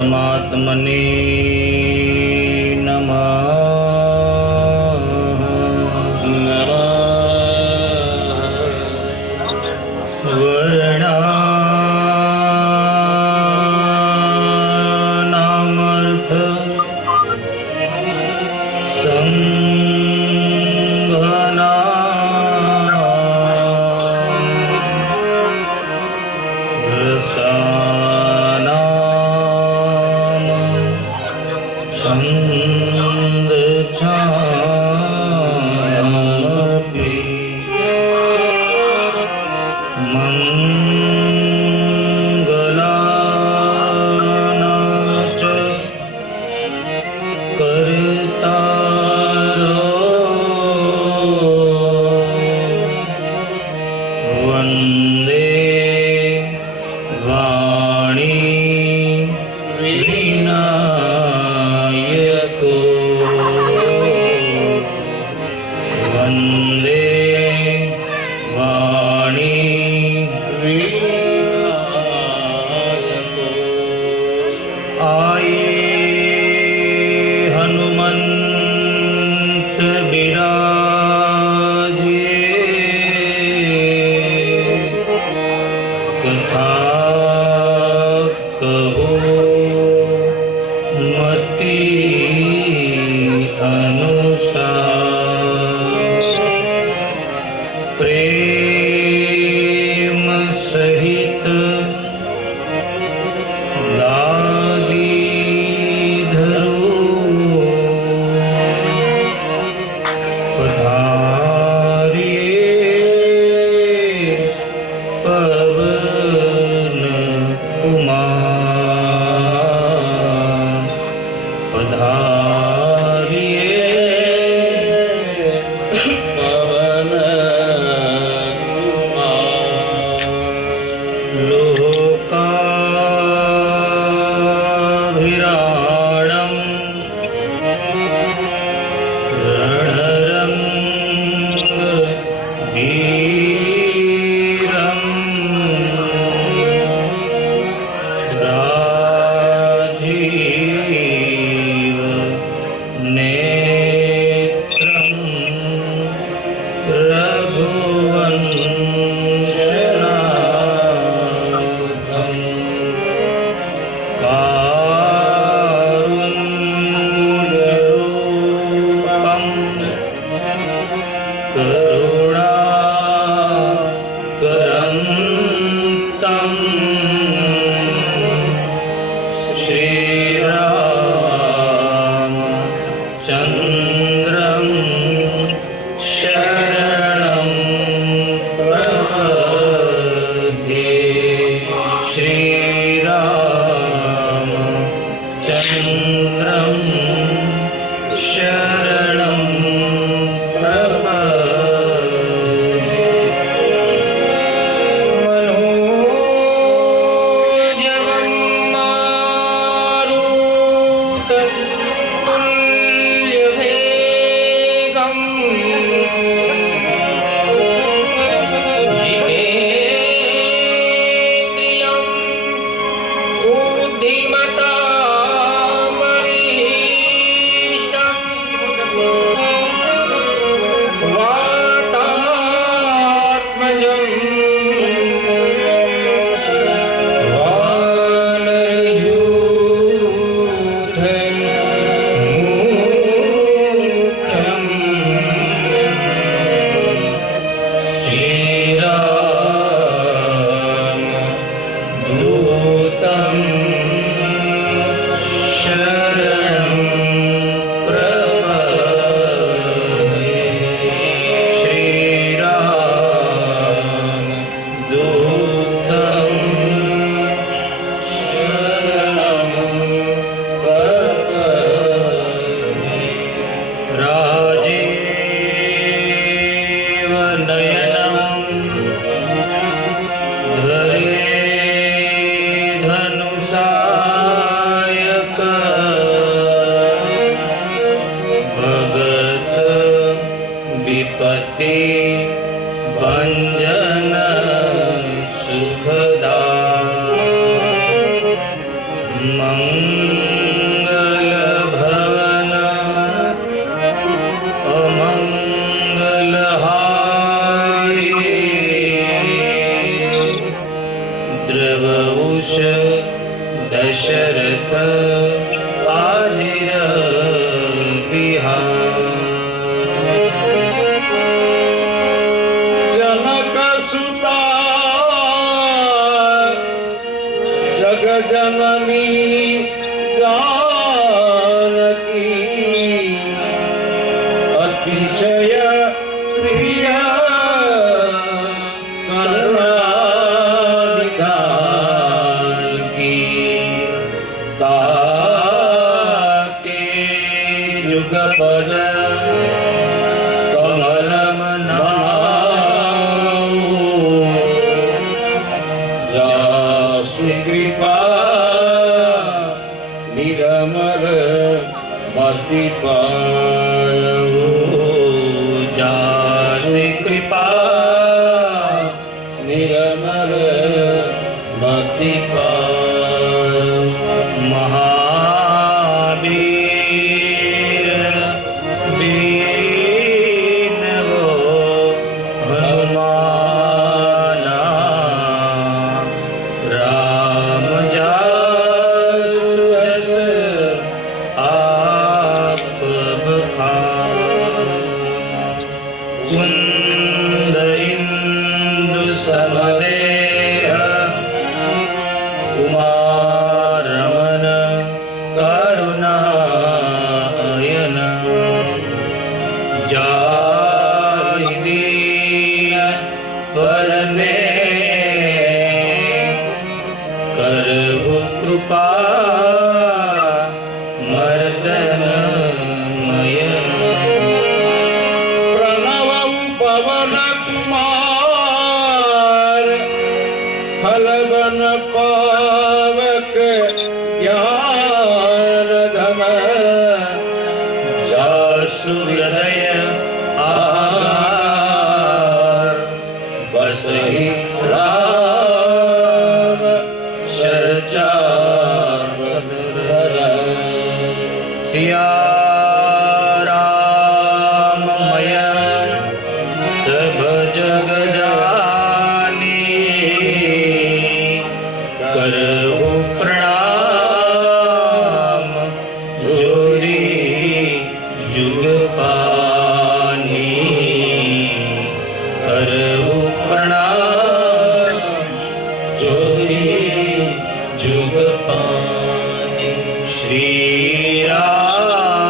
परमात्मने नमः। वर्णानामर्थ भवन अमंगलहारी द्रवहुष दशरथ आजिर बिहार जनक सुता जग जननी जानकी अतिशय प्रिय करुणानिधान की ताके जुगपद कमलम नाऊ जासु कृपा निरमल मति पायो जासु कृपा निरमल मति पायो महावीर बीनवो हनुमाना राम जासु जस आप बखान कुंद इंदु समदेह कुमारमन करुणायन जाहि दीन परने करहु कृपा मर्दन मयन प्रणव पवन कुमार फलवन पावक ज्ञान धन जासु हृदय आधार बसहि राम चर्चा सिया राममय सब जग जानी करहु प्रणाम जोरी जुग पानी करहु प्रणाम जोरी जुग पानी श्री राम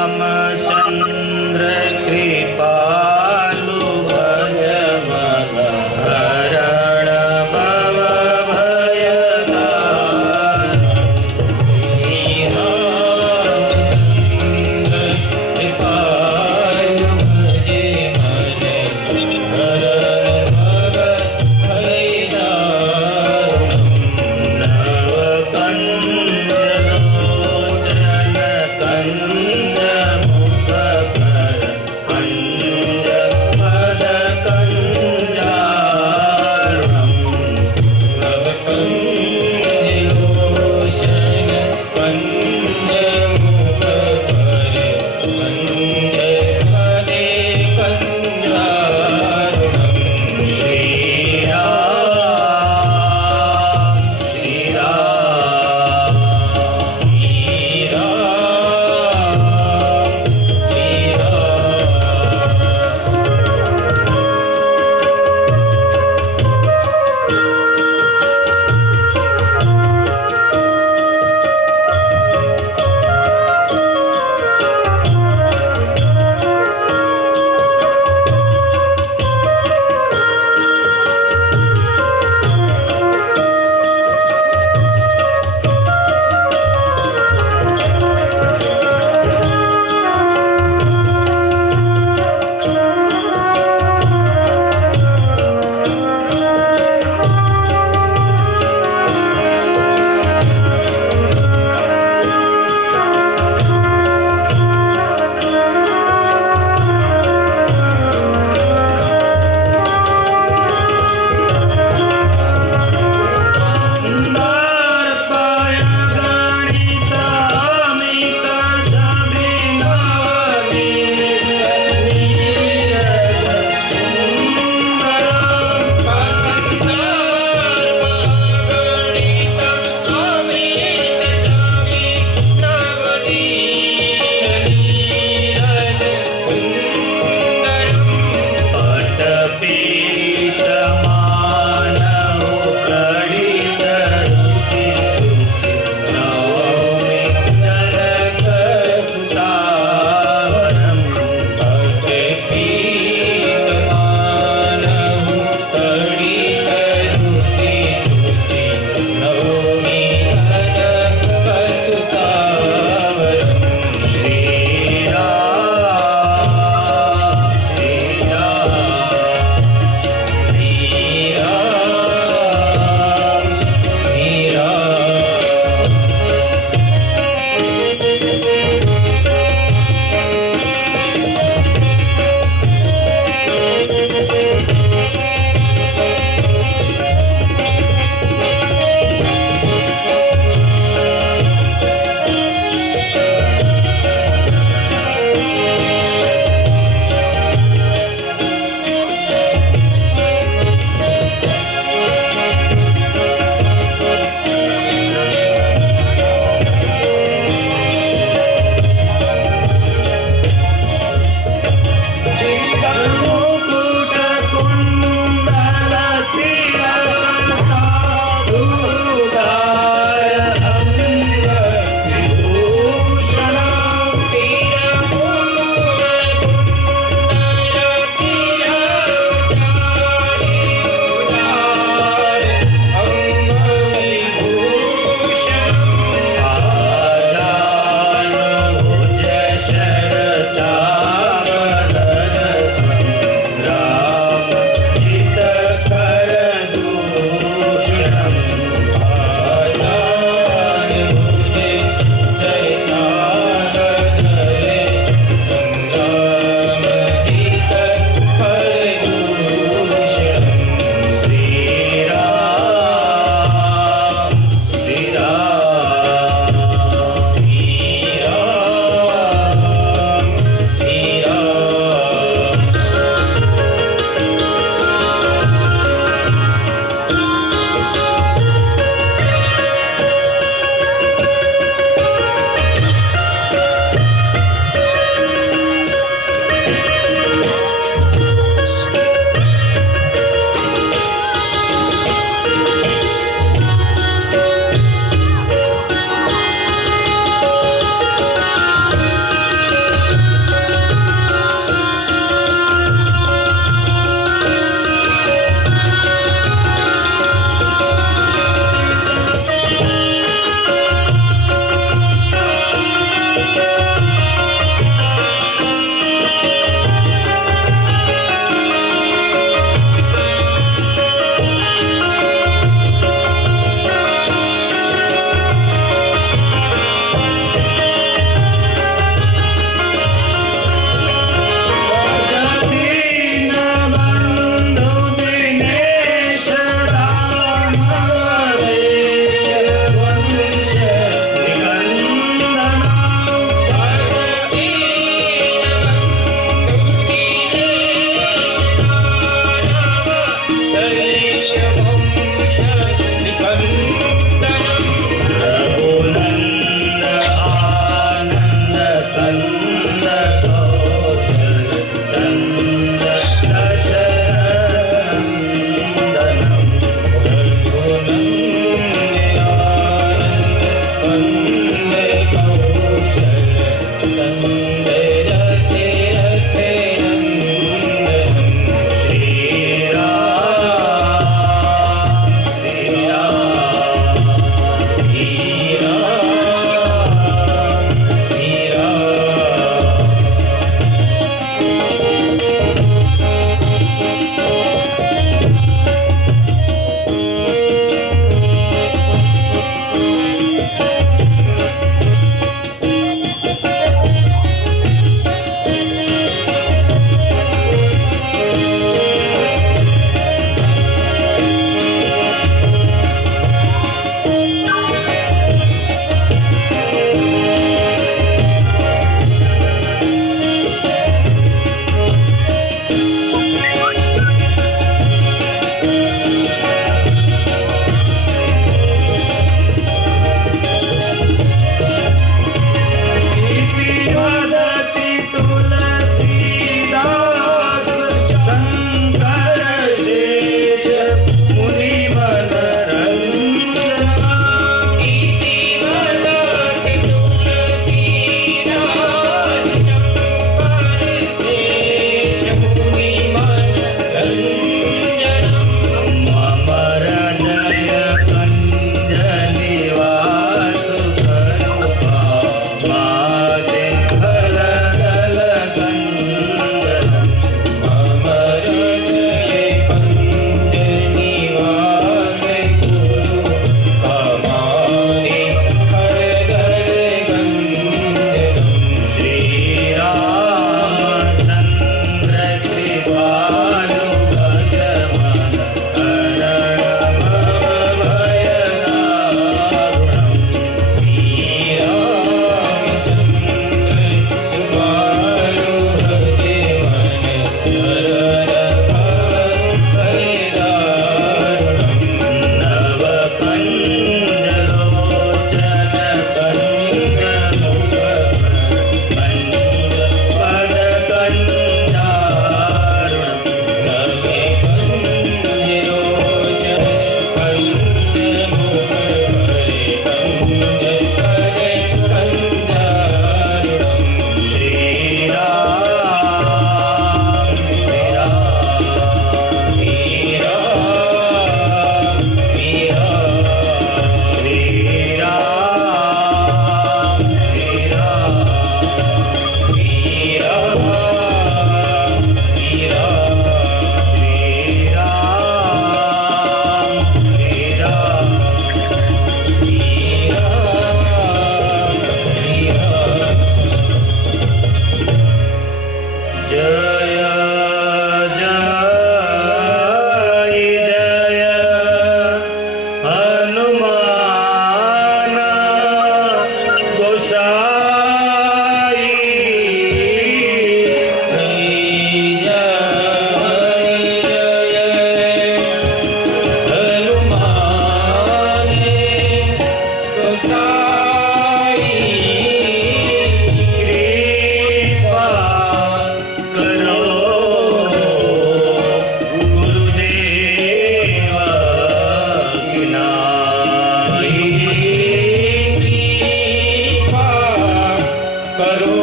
करो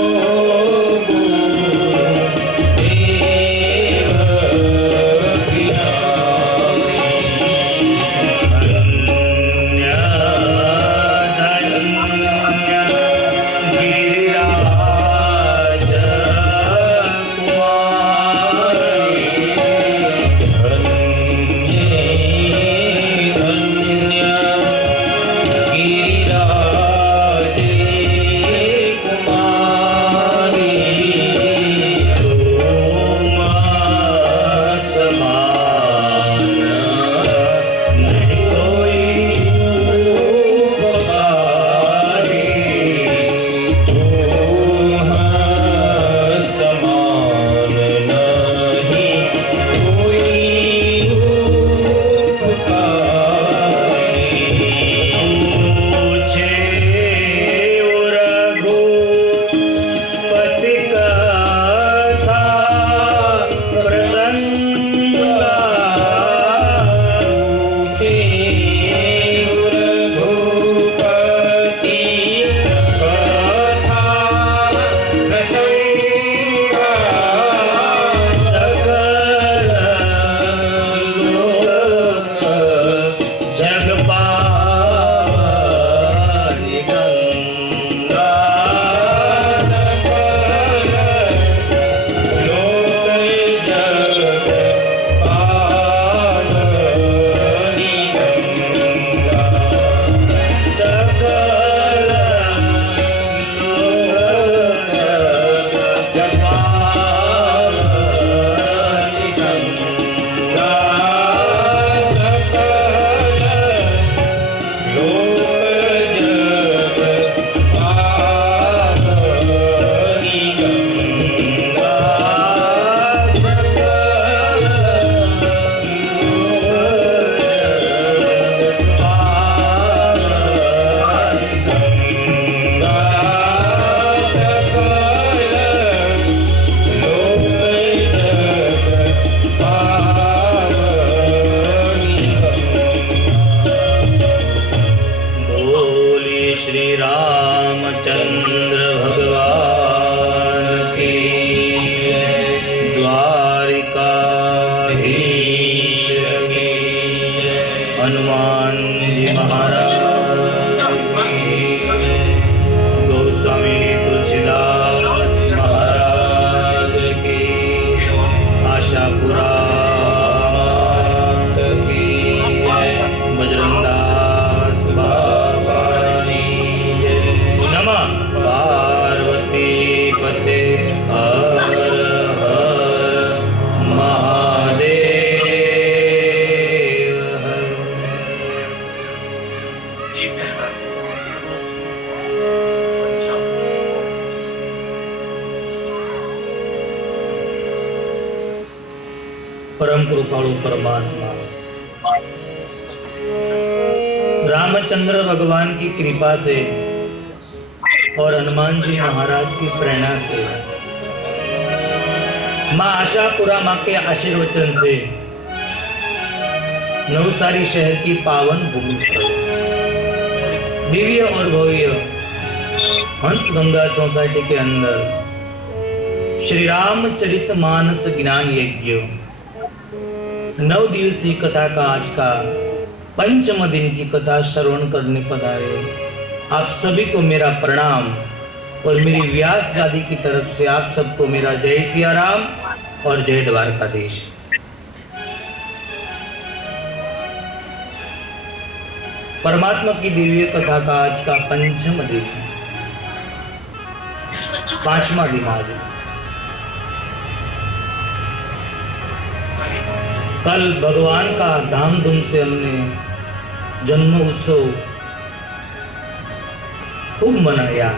हनुमान जी महाराज की जय। गोस्वामी तुलसीदास महाराज की जय। आशापुरा मात की जय। बजरंगदास बाबा की जय। नमः पार्वती पते हर हर महादेव। परम कृपालु परमात्मा रामचंद्र भगवान की कृपा से और हनुमान जी महाराज की प्रेरणा से मां आशापुरा मां के आशीर्वचन से नवसारी शहर की पावन भूमि पर दिव्य और भव्य हंस गंगा सोसाइटी के अंदर श्री रामचरितमानस ज्ञान यज्ञ 9 दिवसीय कथा का आज का पंचम दिन की कथा श्रवण करने पधारे आप सभी को मेरा प्रणाम और मेरी व्यास दादी की तरफ से आप सबको मेरा जय सिया राम और जय द्वारकाधीश। परमात्मा की दिव्य कथा का आज का पंचम दिन, 5वां दिन आज। कल भगवान का धामधूम से हमने जन्म उत्सव खूब मनाया,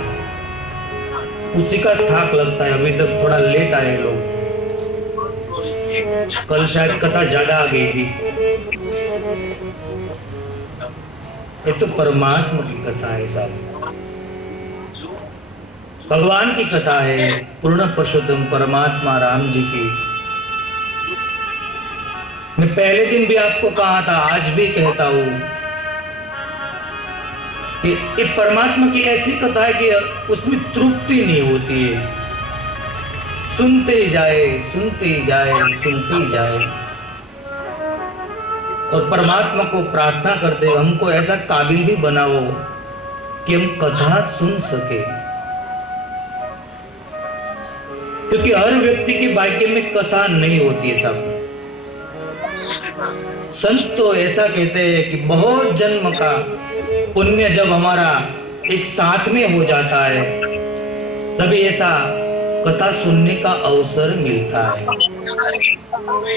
उसी का थाक लगता है। अभी तक थोड़ा लेट आए लोग, कल शायद कथा ज्यादा आ गई थी। ये तो परमात्मा की कथा है साहब, भगवान की कथा है, पूर्ण पुरुषोत्तम परमात्मा राम जी की। मैं पहले दिन भी आपको कहा था, आज भी कहता हूं, कि ये परमात्मा की ऐसी कथा है कि उसमें तृप्ति नहीं होती है, सुनते जाए सुनते जाए सुनते जाए। और परमात्मा को प्रार्थना करते हमको ऐसा काबिल भी बनाओ कि हम कथा सुन सके, क्योंकि हर व्यक्ति के भाग्य में कथा नहीं होती है। सब संत तो ऐसा कहते हैं कि बहुत जन्म का पुण्य जब हमारा एक साथ में हो जाता है तभी ऐसा कथा सुनने का अवसर मिलता है।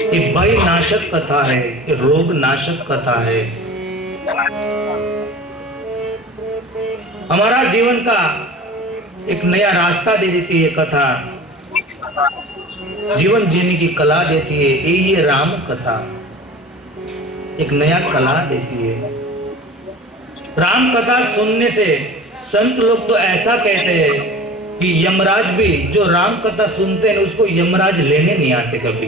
ये भय नाशक कथा है, ये रोग नाशक कथा है। हमारा जीवन का एक नया रास्ता दे देती है कथा, जीवन जीने की कला देती है। ये राम कथा एक नया कला देती है। राम कथा सुनने से संत लोग तो ऐसा कहते हैं कि यमराज भी जो राम कथा सुनते हैं उसको यमराज लेने नहीं आते कभी,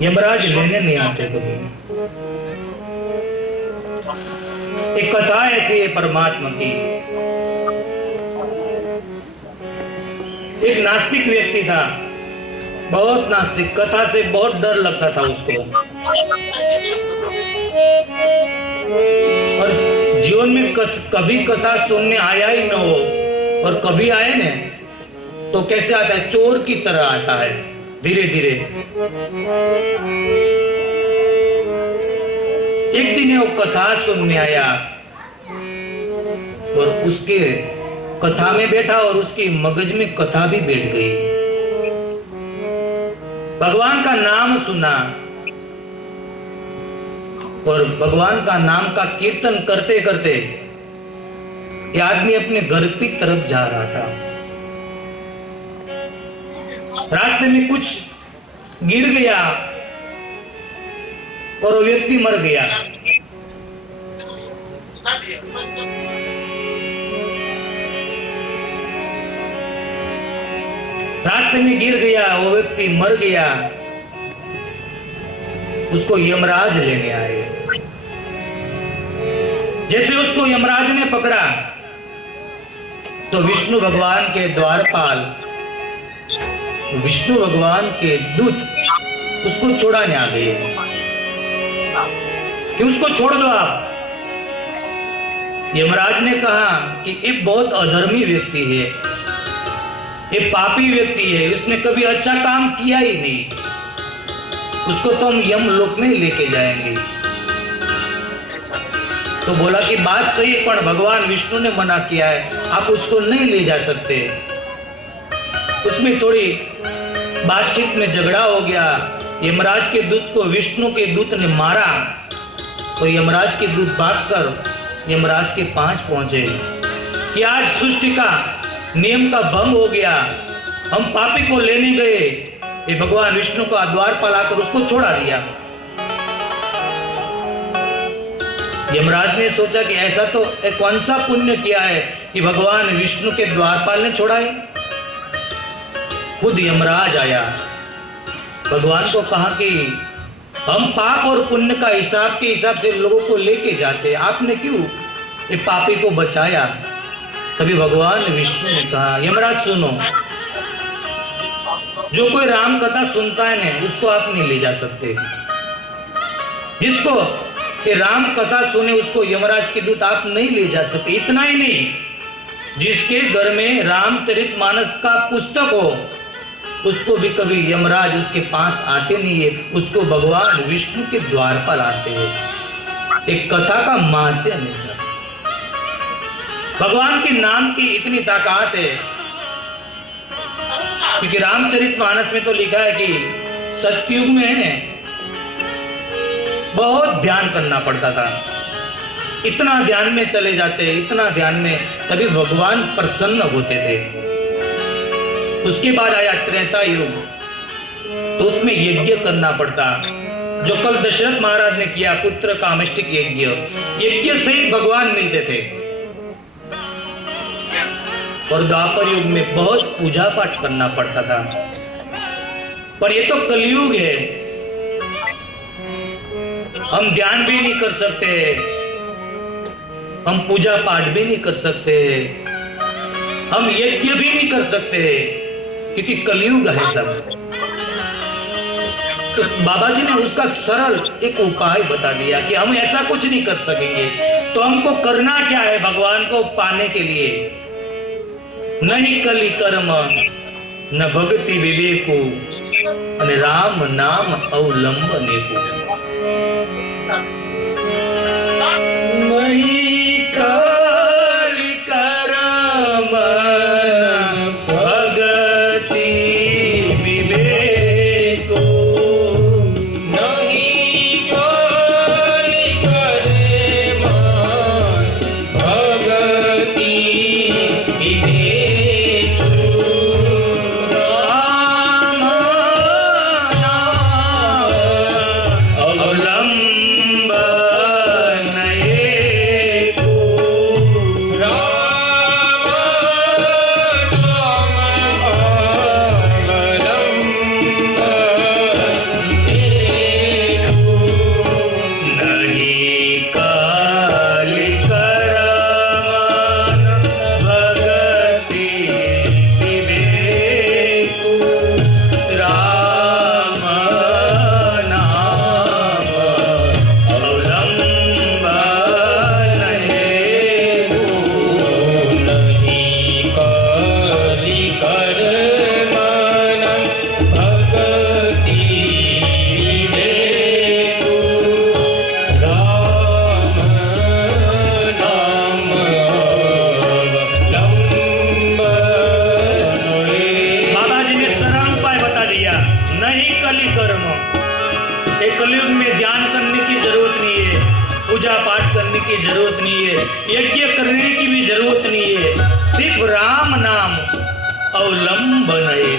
यमराज लेने नहीं आते कभी। एक कथा ऐसी है परमात्मा की। एक नास्तिक व्यक्ति था, बहुत नास्तिक, कथा से बहुत डर लगता था उसको। और जीवन में कभी कथा सुनने आया ही न हो, और कभी आए न तो कैसे आता है, चोर की तरह आता है धीरे धीरे। एक दिन वो कथा सुनने आया और उसके कथा में बैठा और उसकी मगज में कथा भी बैठ गई। भगवान का नाम सुना और भगवान का नाम का कीर्तन करते करते ये आदमी अपने घर की तरफ जा रहा था। रास्ते में कुछ गिर गया और वो व्यक्ति मर गया। रास्ते में गिर गया, वो व्यक्ति मर गया। उसको यमराज लेने आए। जैसे उसको यमराज ने पकड़ा तो विष्णु भगवान के द्वारपाल, विष्णु भगवान के दूत उसको छुड़ाने आ गए कि उसको छोड़ दो आप। यमराज ने कहा कि ये बहुत अधर्मी व्यक्ति है, ये पापी व्यक्ति है, इसने कभी अच्छा काम किया ही नहीं, उसको तो हम यमलोक में लेके जाएंगे। तो बोला कि बात सही है, पर भगवान विष्णु ने मना किया है, आप उसको नहीं ले जा सकते। उसमें थोड़ी बातचीत में झगड़ा हो गया। यमराज के दूत को विष्णु के दूत ने मारा और यमराज के दूत भागकर यमराज के पास पहुंचे कि आज सृष्टि का नियम का भंग हो गया, हम पापी को लेने गए, ये भगवान विष्णु का द्वारपाल आकर उसको छोड़ा दिया। यमराज ने सोचा कि ऐसा तो कौन सा पुण्य किया है कि भगवान विष्णु के द्वारपाल ने छोड़ाए। खुद यमराज आया, भगवान को कहा कि हम पाप और पुण्य का हिसाब के हिसाब से लोगों को लेके जाते, आपने क्यों ये पापी को बचाया। तभी भगवान विष्णु ने कहा, यमराज सुनो, जो कोई राम कथा सुनता है ना उसको आप नहीं ले जा सकते। जिसको ये राम कथा सुने उसको यमराज के दूत आप नहीं ले जा सकते। इतना ही नहीं, जिसके घर में रामचरितमानस का पुस्तक हो उसको भी कभी यमराज उसके पास आते नहीं है, उसको भगवान विष्णु के द्वारपाल आते हैं। एक कथा का महत्व नहीं सर, भगवान के नाम की इतनी ताकत है। क्योंकि रामचरितमानस में तो लिखा है कि सतयुग में बहुत ध्यान करना पड़ता था, इतना ध्यान में चले जाते, इतना ध्यान में, तभी भगवान प्रसन्न होते थे। उसके बाद आया त्रेता युग, तो उसमें यज्ञ करना पड़ता, जो कल दशरथ महाराज ने किया, पुत्र कामेष्टिक यज्ञ। यज्ञ से ही भगवान मिलते थे। और द्वापर युग में बहुत पूजा पाठ करना पड़ता था। पर ये तो कलयुग है, हम ध्यान भी नहीं कर सकते, हम पूजा पाठ भी नहीं कर सकते, हम यज्ञ भी नहीं कर सकते, क्योंकि कलयुग है सब। तो बाबा जी ने उसका सरल एक उपाय बता दिया कि हम ऐसा कुछ नहीं कर सकेंगे, तो हमको करना क्या है भगवान को पाने के लिए? नहीं कली कर्म न भक्ति विवेको અને રામ નામ અવલંબને નહીં કલી કર્મ ભક્તિ વિવેકો નહીં કલી કર્મ ભક્તિ વિવેકો की जरूरत नहीं है, यज्ञ करने की भी जरूरत नहीं है, सिर्फ राम नाम अवलंबन है।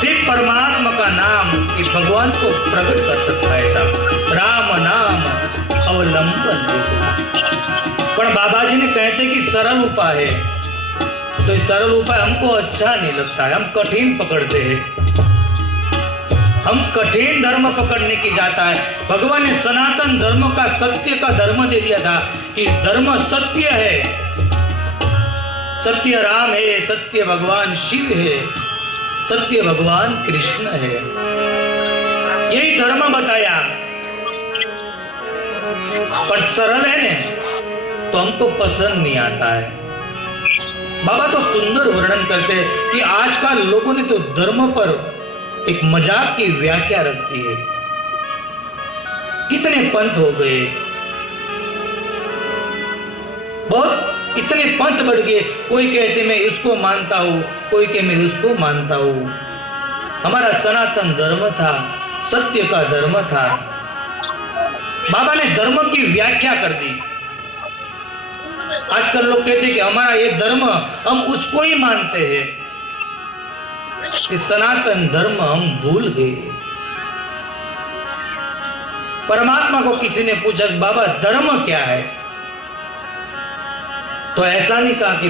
सिर्फ परमात्मा का नाम कि भगवान को प्रकट कर सकता है सब। राम नाम अवलंबन देखो। पर बाबा जी ने कहते कि सरल उपाय है, तो इस सरल उपाय हमको अच्छा नहीं लगता है, हम कठिन पकड़ते हैं, हम कठिन धर्म पकड़ने की जाता है। भगवान ने सनातन धर्म का सत्य का धर्म दे दिया था कि धर्म सत्य है, सत्य राम है, सत्य भगवान शिव है, सत्य भगवान कृष्ण है, यही धर्म बताया। पर सरल है ने तो हमको पसंद नहीं आता है। बाबा तो सुंदर वर्णन करते हैं कि आजकल लोगों ने तो धर्म पर एक मजाक की व्याख्या रखती है। कितने पंथ हो गए, बहुत इतने पंथ बढ़ गए। कोई कहते मैं इसको मानता हूं, कोई कहते मैं उसको मानता हूं। हमारा सनातन धर्म था, सत्य का धर्म था। बाबा ने धर्म की व्याख्या कर दी। आजकल लोग कहते हैं कि हमारा ये धर्म, हम उसको ही मानते हैं। कि सनातन धर्म हम भूल गए। परमात्मा को किसी ने पूछा बाबा धर्म क्या है, तो ऐसा नहीं कहा कि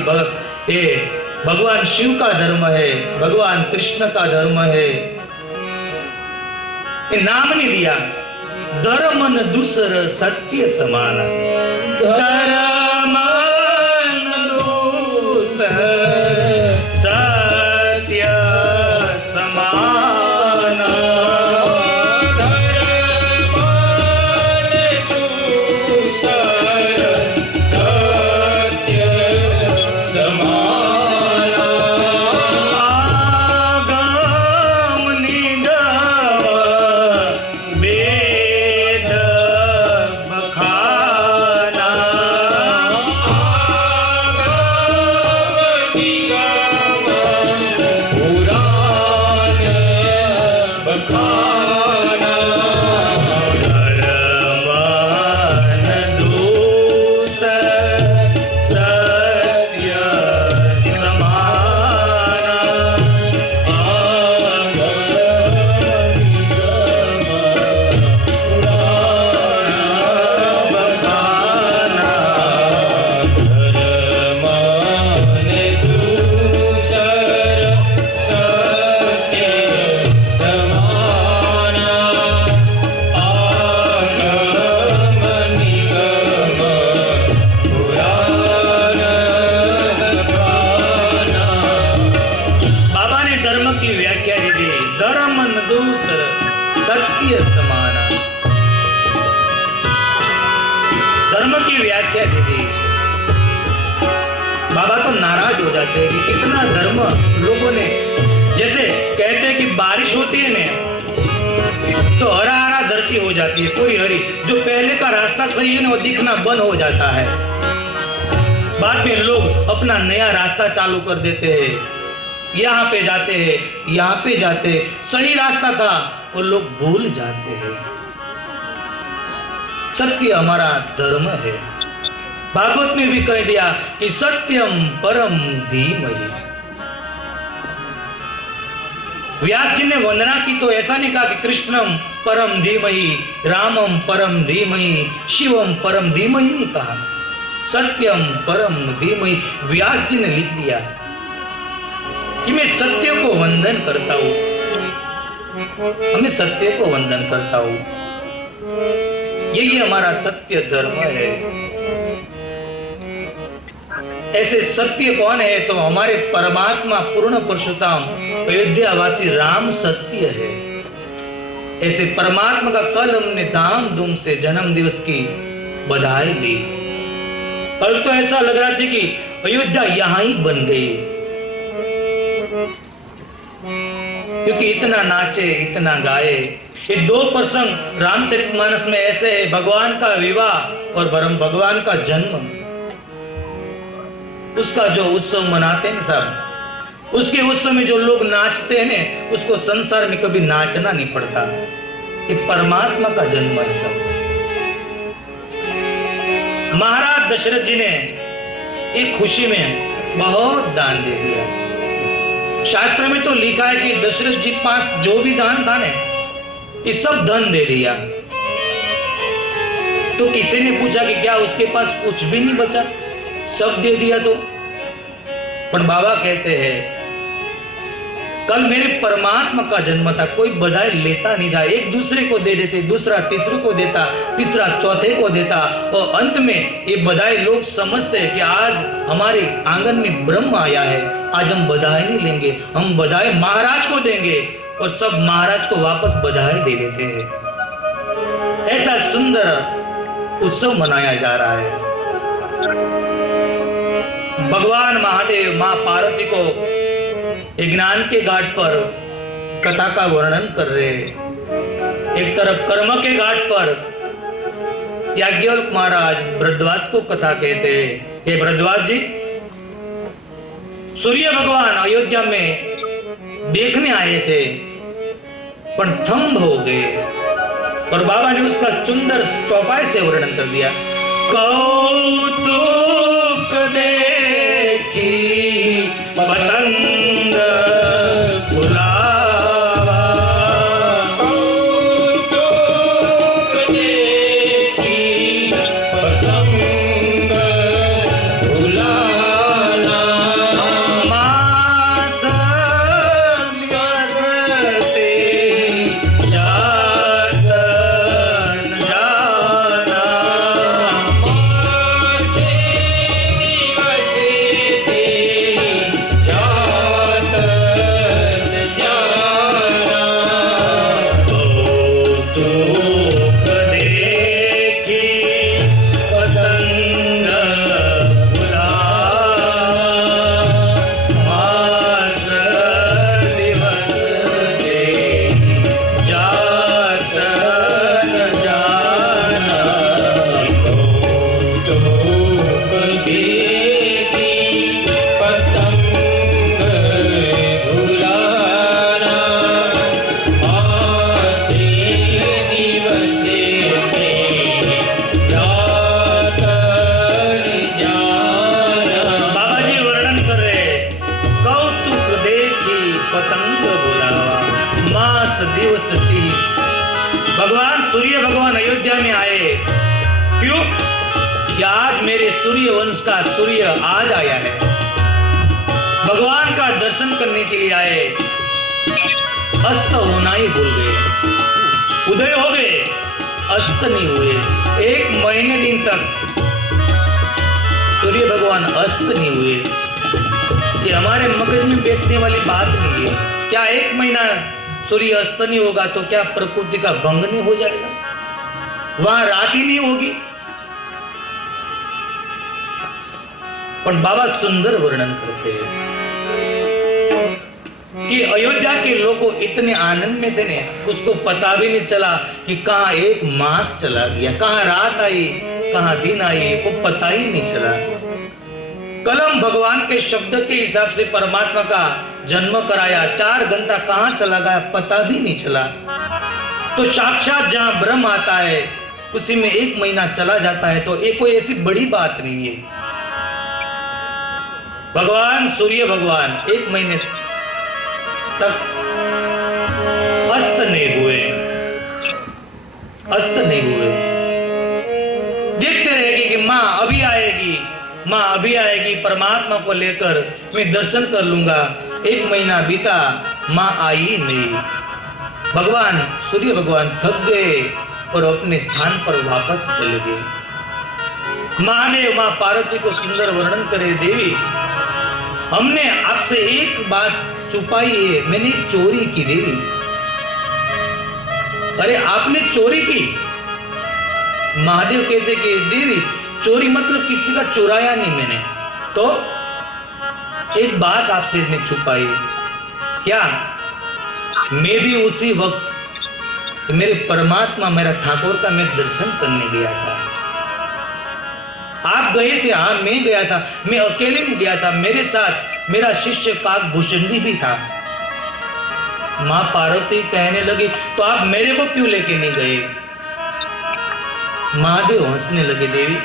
ये भगवान शिव का धर्म है, भगवान कृष्ण का धर्म है, ये नाम नहीं दिया। धर्मन दूसर सत्य समान, धर्मन दूसर सूर्य समान। धर्म की व्याख्या दे दी। बाबा तो नाराज हो जाते हैं कि कितना धर्म लोगों ने, जैसे कहते हैं कि बारिश होती है ना तो हरा हरा धरती हो जाती है पूरी हरी, जो पहले का रास्ता सही है ना वो दिखना बंद हो जाता है। बाद में लोग अपना नया रास्ता चालू कर देते हैं, यहाँ पे जाते हैं, यहाँ पे जाते हैं, सही रास्ता था वो लोग भूल जाते हैं। सत्य हमारा धर्म है। भागवत में भी कह दिया कि सत्यम परम धीमहि। व्यास जी ने वंदना की तो ऐसा नहीं कहा कि कृष्णम परम धीमहि, रामम परम धीमहि, शिवम परम धीमहि नहीं कहा, सत्यम परम धीमहि। व्यास जी ने लिख दिया कि मैं सत्य को वंदन करता हूं, हमें सत्य को वंदन करता हूं, यही हमारा सत्य धर्म है। ऐसे सत्य कौन है? तो हमारे परमात्मा पूर्ण पुरुषोत्तम अयोध्यावासी राम सत्य है। ऐसे परमात्मा का कल हमने धाम-धूम से जन्म दिवस की बधाई ली। कल तो ऐसा लग रहा था कि अयोध्या यहां ही बन गई, क्योंकि इतना नाचे, इतना गाए। ये दो प्रसंग रामचरितमानस में ऐसे है, भगवान का विवाह और भगवान का जन्म। उसका जो उत्सव मनाते हैं सब, उसके उत्सव में जो लोग नाचते हैं उसको संसार में कभी नाचना नहीं पड़ता। ये परमात्मा का जन्म है सब। महाराज दशरथ जी ने एक खुशी में बहुत दान दे दिया। शास्त्र में तो लिखा है कि दशरथ जी के पास जो भी दान था ने ये सब धन दे दिया। तो किसी ने पूछा कि क्या उसके पास कुछ भी नहीं बचा, सब दे दिया? तो पर बाबा कहते हैं कल मेरे परमात्मा का जन्म था, कोई बधाई लेता नहीं था, एक दूसरे को दे देते, दूसरा तीसरे को देता, तीसरा चौथे को देता, और अंत में ये बधाई लोग समझते हैं कि आज हमारे आंगन में ब्रह्म आया है, आज हम बधाई नहीं लेंगे, हम बधाई महाराज को देंगे, और सब महाराज को वापस बधाई दे देते हैं। ऐसा सुंदर उत्सव मनाया जा रहा है। भगवान महादेव मां पार्वती को ज्ञान के घाट पर कथा का वर्णन कर रहे हैं। एक तरफ कर्म के घाट पर याज्ञवल्क्य महाराज भरद्वाज को कथा कहते हैं। हे भरद्वाज जी, सूर्य भगवान अयोध्या में देखने आए थे पर थंब हो गए, और बाबा ने उसका सुंदर चौपाई से वर्णन कर दिया। कौतुक देखी पतंग बुलावा, कौतुक देखी पतंग बुलाना, मास निवसते जात न जाना, मासे निवसते जात न जाना, कौतुक देखी पतंग बुलावा, मास निवसते जात न जाना। कौतुक देखी पतंग बुलाना, मासे निवसते जात न जाना। बाबा जी वर्णन कर रहे, कौतुक देखी पतंग बुलावा, मास दिवसती। भगवान सूर्य भगवान अयोध्या में आए, क्यों? कि आज मेरे सूर्य वंश का सूर्य आज आया है, भगवान का दर्शन करने के लिए आए। अस्त होना ही भूल गए, उदय हो गए, अस्त नहीं हुए। एक महीने दिन तक सूर्य भगवान अस्त नहीं हुए। कि हमारे मगज में बैठने वाली बात नहीं है। क्या एक महीना सूर्य अस्त नहीं होगा तो क्या प्रकृति का भंग नहीं हो जाएगा? वहां रात ही नहीं होगी। पर बाबा सुंदर वर्णन करते हैं कि अयोध्या के लोग इतने आनंद में थे ने, उसको पता भी नहीं चला कि कहां एक मास चला गया, कहां रात आई, कहां दिन आई, वो पता ही नहीं चला। कलम भगवान के शब्द के हिसाब से परमात्मा का जन्म कराया, 4 घंटा कहां चला गया पता भी नहीं चला। तो साक्षात जहां ब्रह्म आता है उसी में 1 महीना चला जाता है, तो ये कोई ऐसी बड़ी बात नहीं है। भगवान सूर्य भगवान 1 महीने तक अस्त नहीं हुए, अस्त नहीं हुए। देखते रहेगी कि माँ अभी आएगी, माँ अभी आएगी, परमात्मा को लेकर मैं दर्शन कर लूंगा। 1 महीना बीता, माँ आई नहीं। भगवान सूर्य भगवान थक गए और अपने स्थान पर वापस चले गए। महादेव माँ पार्वती को सुंदर वर्णन करे, देवी हमने आपसे एक बात छुपाई है, मैंने चोरी की देवी। अरे आपने चोरी की? महादेव कहते कि देवी चोरी मतलब किसी का चुराया नहीं मैंने, तो एक बात आपसे इसने छुपाई। क्या? मैं भी उसी वक्त मेरे परमात्मा मेरा ठाकुर का मैं दर्शन करने गया था। आप गए थे? हाँ मैं गया था। मैं अकेले नहीं गया था, मेरे साथ मेरा शिष्य काकभूषणी भी था। मां पार्वती कहने लगी तो आप मेरे को क्यों लेके नहीं गए? महादेव हंसने लगे, देवी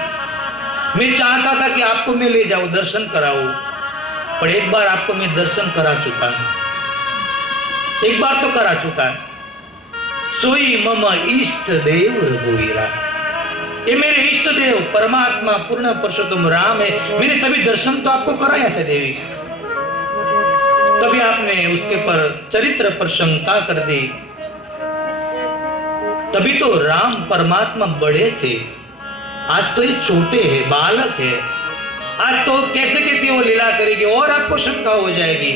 मैं चाहता था कि आपको मैं ले जाऊं, दर्शन कराऊं, पर एक बार आपको मैं दर्शन करा चुका, एक बार तो करा चुका। सोई मम इष्ट देव रघुवीरा, ये मेरे इष्ट देव परमात्मा पूर्ण पुरुषोत्तम राम है, मैंने तभी दर्शन तो आपको कराया था देवी, तभी आपने उसके पर चरित्र पर शंका कर दी। तभी तो राम परमात्मा बड़े थे, आज तो ये छोटे हैं, बालक है, आज तो कैसे कैसे वो लीला करेगी और आपको शंका हो जाएगी।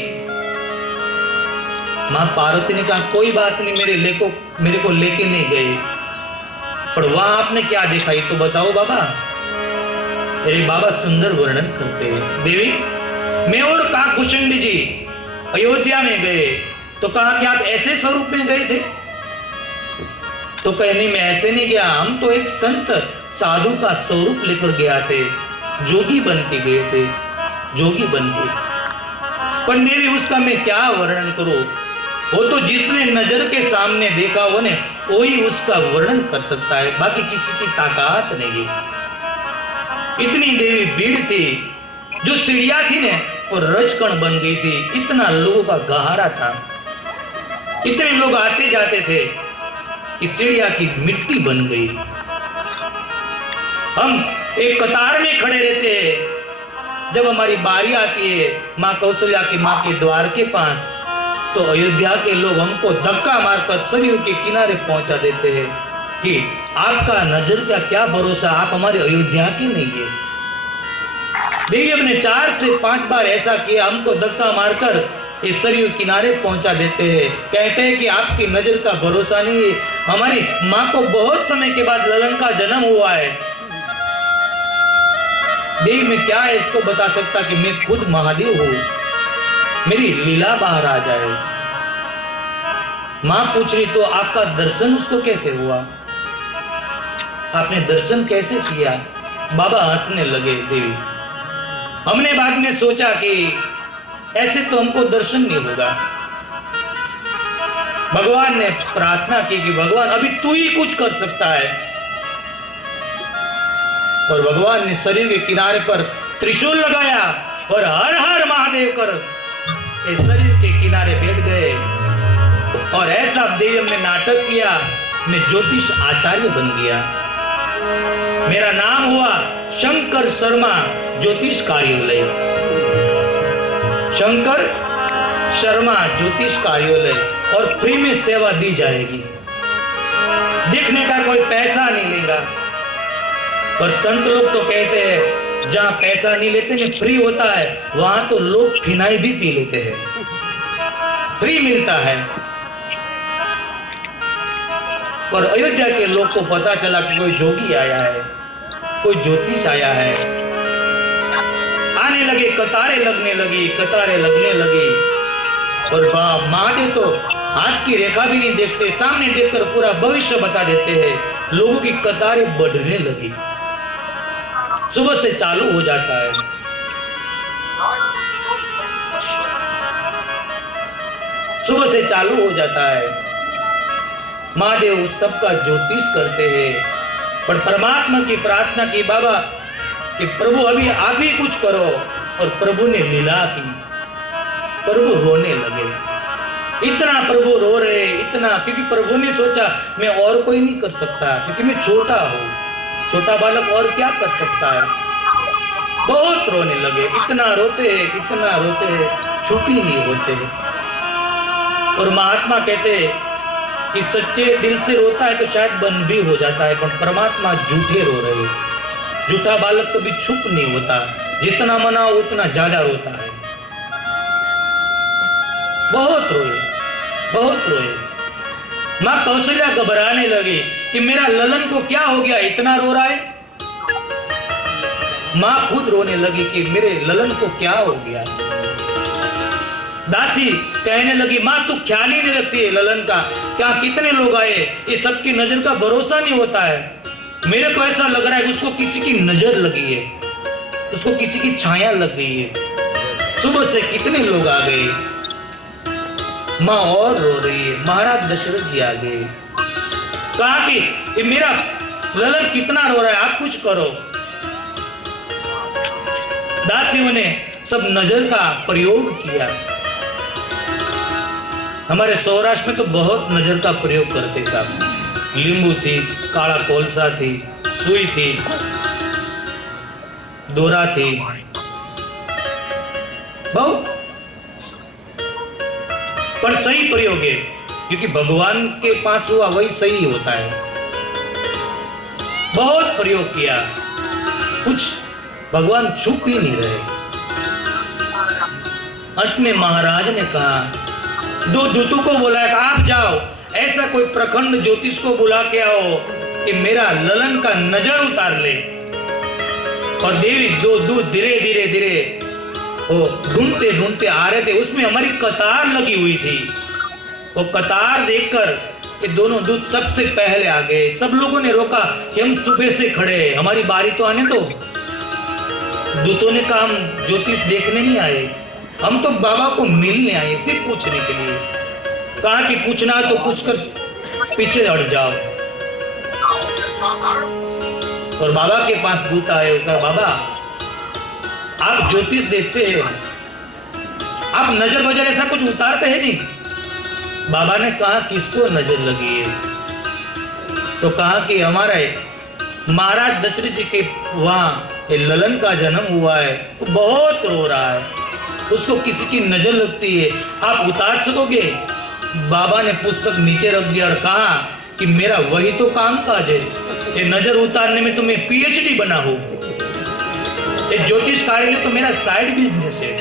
मां पार्वती ने कहा कोई बात नहीं, मेरे को लेके नहीं गए, पर वहां आपने क्या देखा ये तो बताओ बाबा। अरे बाबा सुंदर वर्णन करते हैं, देवी मैं और काकभूषणी जी अयोध्या में गए तो कहा कि आप ऐसे स्वरूप में गए थे? तो कहने में ऐसे नहीं गया, हम तो एक संत साधु का स्वरूप लेकर गया थे, जोगी बन के गए थे, जोगी बन के। पर देवी उसका मैं क्या वर्णन करूं, वो तो जिसने नजर के सामने देखा वो ने वही उसका वर्णन कर सकता है, बाकी किसी की ताकत नहीं। इतनी देवी भीड़ थी, जो सीढ़ियां थी ने और रजकण बन गई थी, इतना लोगों का गहारा था, इतने लोग आते जाते थे कि सीढ़ियां की मिट्टी बन गई। हम एक कतार में खड़े रहते हैं, जब हमारी बारी आती है माँ कौशल्या की माँ के द्वार के पास, तो अयोध्या के लोग हमको धक्का मारकर सरयू के किनारे पहुंचा देते हैं कि आपका नजर का क्या भरोसा, आप हमारे अयोध्या के नहीं है। देवी हमने 4 से 5 बार ऐसा किया, हमको धक्का मारकर इस सरयू किनारे पहुंचा देते हैं, कहते हैं कि आपकी नजर का भरोसा नहीं है, हमारी माँ को बहुत समय के बाद ललन का जन्म हुआ है। देवी में क्या है इसको बता सकता कि मैं खुद महादेव हूं, मेरी लीला बाहर आ जाए। मां पूछ रही तो आपका दर्शन उसको कैसे हुआ, आपने दर्शन कैसे किया? बाबा हंसने लगे, देवी हमने बाद में सोचा कि ऐसे तो हमको दर्शन नहीं होगा। भगवान ने प्रार्थना की कि भगवान अभी तू ही कुछ कर सकता है, और भगवान ने शरीर के किनारे पर त्रिशूल लगाया और हर हर महादेव कर इस शरीर के किनारे बैठ गए। और ऐसा देव ने नाटक किया, मैं ज्योतिष आचार्य बन गया, मेरा नाम हुआ शंकर शर्मा ज्योतिष कार्यालय, शंकर शर्मा ज्योतिष कार्यालय, और फ्री में सेवा दी जाएगी, देखने का कोई पैसा नहीं लेगा। और संत लोग तो कहते हैं जहां पैसा नहीं लेते ना, फ्री होता है, वहां तो लोग फिनाई भी पी लेते हैं, फ्री मिलता है। और अयोध्या के लोग को पता चला कि कोई जोगी आया है, कोई ज्योतिष आया है। आने लगे, कतारें लगने लगी, कतारें लगने लगी। और महादेव तो हाथ की रेखा भी नहीं देखते, सामने देखकर पूरा भविष्य बता देते हैं। लोगों की कतारें बढ़ने लगी। सुबह से चालू हो जाता है। सुबह से चालू हो जाता है। महादेव उस सबका ज्योतिष करते हैं, पर परमात्मा की प्रार्थना की बाबा कि प्रभु अभी आप ही कुछ करो। और प्रभु ने लीला की। प्रभु रोने लगे। इतना प्रभु रो रहे, इतना, क्योंकि प्रभु ने सोचा मैं और कोई नहीं कर सकता, क्योंकि मैं छोटा हूँ, छोटा बालक और क्या कर सकता है। बहुत रोने लगे। इतना रोते हैं, इतना रोते हैं, छुट्टी नहीं होते हैं। और महात्मा कहते हैं कि सच्चे दिल से रोता है तो शायद बंद भी हो जाता है, पर परमात्मा झूठे रो रहे हैं। झूठा बालक कभी चुप नहीं होता, जितना मनाओ उतना ज्यादा रोता है। बहुत रोए, बहुत रोए। मां कौशल्या घबराने लगी कि मेरा ललन को क्या हो गया, इतना रो रहा है। मां खुद रोने लगी कि मेरे ललन को क्या हो गया। दासी कहने लगी मां तू ख्याल ही नहीं रखती है ललन का, क्या कितने लोग आए, ये सबकी नजर का भरोसा नहीं होता है। मेरे को ऐसा लग रहा है उसको किसी की नजर लगी है, उसको किसी की छाया लग गई है। सुबह से कितने लोग आ गए। मां और रो रही है। महाराज दशरथ जी आ गए। कहा कि मेरा ललन कितना रो रहा है, आप कुछ करो। दासियों ने सब नजर का प्रयोग किया। हमारे सौराष्ट्र में तो बहुत नजर का प्रयोग करते थे। लींबू थी, काला कोलसा थी, सुई थी, दोरा थी, बहुत। पर सही प्रयोग है, क्योंकि भगवान के पास हुआ वही सही होता है। बहुत प्रयोग किया, कुछ भगवान छुप ही नहीं रहे। अंत में महाराज ने कहा, दो दूतों को बुलाया, आप जाओ ऐसा कोई प्रखंड ज्योतिष को बुला के आओ कि मेरा ललन का नजर उतार ले। और देवी दो दूत धीरे धीरे धीरे वो ढूंढते ढूंढते आ रहे थे। उसमें हमारी कतार लगी हुई थी। वो कतार देखकर ये दोनों दूत सबसे पहले आ गए। सब लोगों ने रोका कि हम सुबह से खड़े हैं, हमारी बारी तो आने दो। दूतों ने कहा हम ज्योतिष देखने नहीं आए, हम तो बाबा को मिलने आए, सिर्फ पूछने के लिए। कहा कि पूछना है तो पूछकर पीछे हट जाओ। और बाबा के पास दूत आए। कहा बाबा आप ज्योतिष देखते हैं, आप नजर बजर ऐसा कुछ उतारते हैं नहीं। बाबा ने कहा किसको नजर लगी है। तो कहा कि हमारे महाराज दशरथ जी के वहां ललन का जन्म हुआ है, वो तो बहुत रो रहा है, उसको किसी की नजर लगती है, आप उतार सकोगे। बाबा ने पुस्तक नीचे रख दिया और कहा कि मेरा वही तो काम काज है, ये नजर उतारने में तो मैं पीएचडी बना हूं, ये ज्योतिष कार्यालय तो मेरा साइड बिजनेस है।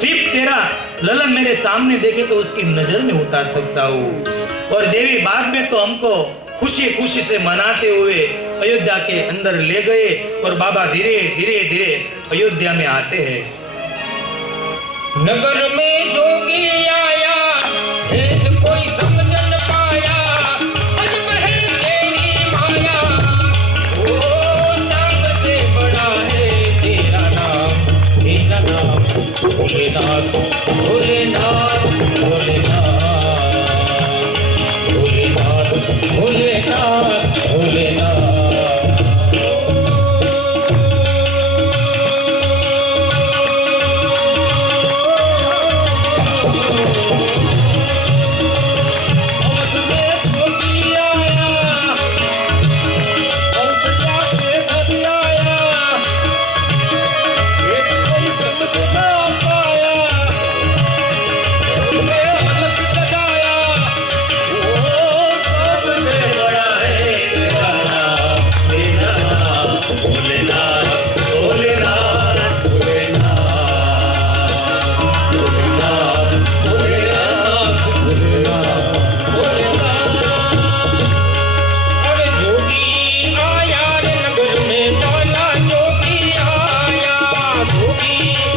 सिर्फ तेरा ललन मेरे सामने देखे तो उसकी नजर में उतार सकता हूँ। और देवी बाद में तो हमको खुशी खुशी से मनाते हुए अयोध्या के अंदर ले गए। और बाबा धीरे धीरे धीरे अयोध्या में आते हैं। नगर में जोगी आया, भेद कोई समझ न पाया, अजब है तेरी माया, ओ चांद से बड़ा है तेरा नाम, तेरा नाम भोलेनाथ, भोलेनाथ, भोलेनाथ, भोलेनाथ, भोलेनाथ, भोलेनाथ। जोगी